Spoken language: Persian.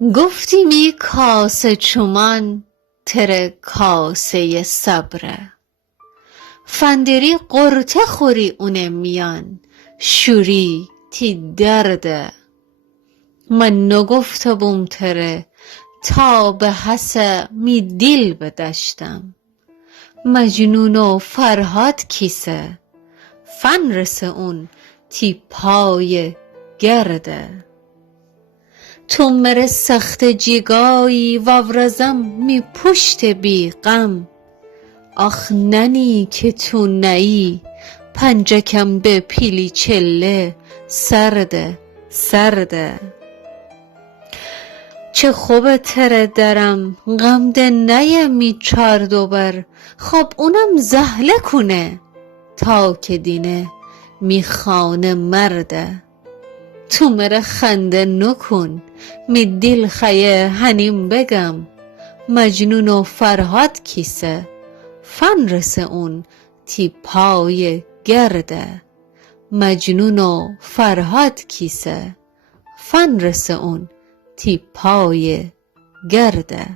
گفتیمی کاسه چومان تره کاسه صبره فندری قرته خوری اونه میان شوری تی درده من نگفته بوم تره تا به حسه می دیل بدشتم مجنون و فرهاد کیسه فن رسه اون تی پای گرده تو مره سخت جیگایی وورزم می پشت بی غم آخ ننی که تو نئی پنجکم به پیلی چله سرده سرده چه خوبه تره درم غمده نیمی چار دوبر خب اونم زهله کنه تا که دینه می خانه مرده تو مره خنده نکن می دیل خیه هنیم بگم مجنون و فرهاد کیسه فن رسه اون تی پای گرده مجنون و فرهاد کیسه فن رسه اون تی پای گرده